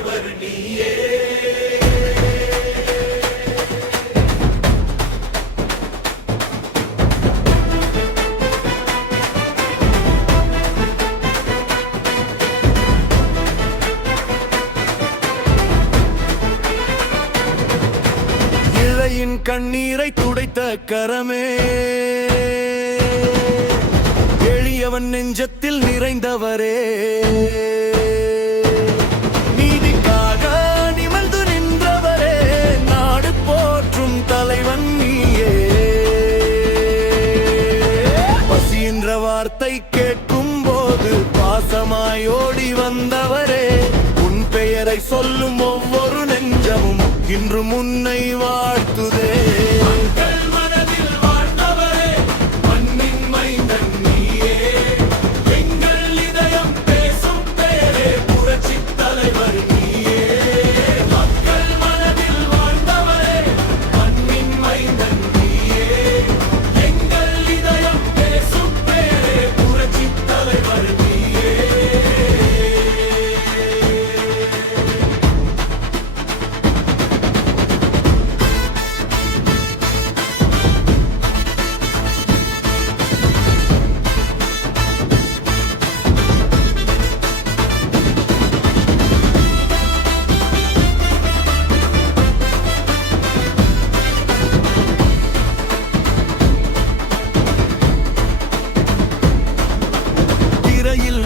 தலைவர் நீயே. இளையின் கண்ணீரை துடைத்த கரமே, எளியவன் நெஞ்சத்தில் நிறைந்தவரே, நீதிக்காக நிமிர்ந்து நின்றவரே, நாடு போற்றும் தலைவன் நீயே. பசி என்ற வார்த்தை கேட்கும் போது பாசமாயோடி வந்தவரே, உன் பெயரை சொல்லும் ஒவ்வொரு நெஞ்சமும் இன்று முன்னை வாழ்த்துதே. மக்கள் மனதில் வாழ்ந்தவரே, மண்ணின் மைந்தன் நீயே, எங்கள் இதயம் பேசும் பேரே, புரட்சித் தலைவர் நீயே. மக்கள் மனதில் வாழ்ந்தவரே, மண்ணின் மைந்தன் நீயே, எங்கள் இதயம் பேசும் பேரே, புரட்சித் தலைவர் நீயே.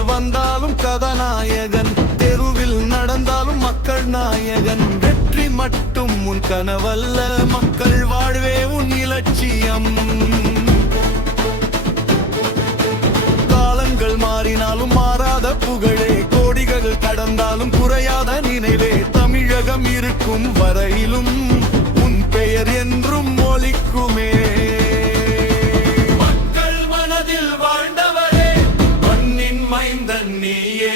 வந்தாலும் கதாநாயகன், தெருவில் நடந்தாலும் மக்கள் நாயகன். வெற்றி மட்டும் உன் கனவல்ல, மக்கள் வாழ்வே உன் இலட்சியம். காலங்கள் மாறினாலும் மாறாத புகழே, கோடிகள் கடந்தாலும் குறையாத நினைவே, தமிழகம் இருக்கும் வரையிலும் உன் பெயர் என்றும் ஒலிக்குமே. நீயே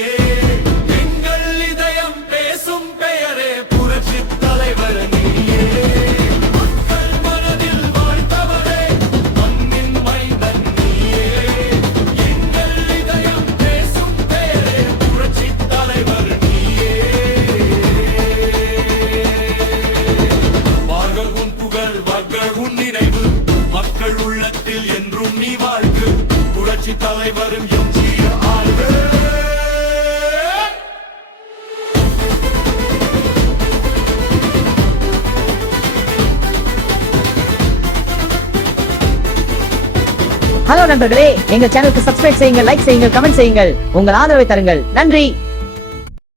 எங்கள் இதயம் பேசும் பெயரே, புரட்சித் தலைவர் நீயே. மக்கள் மனதில் வாழ்ந்தவரே, மண்ணின் மைந்தன் நீயே, எங்கள் இதயம் பேசும் பெயரே, புரட்சித் தலைவர் நீயே. வாழ்க உன் புகழ், வாழ்க உன் நினைவு, மக்கள் உள்ளத்தில் என்றும் நீ வாழ்வு. புரட்சித் தலைவரும் எம்ஜிஆர் ஆழ்க. ஹலோ நண்பர்களே, எங்க சேனலுக்கு சப்ஸ்கிரைப் செய்யுங்கள், லைக் செய்யுங்கள், கமெண்ட் செய்யுங்கள், உங்கள் ஆதரவை தருங்கள். நன்றி.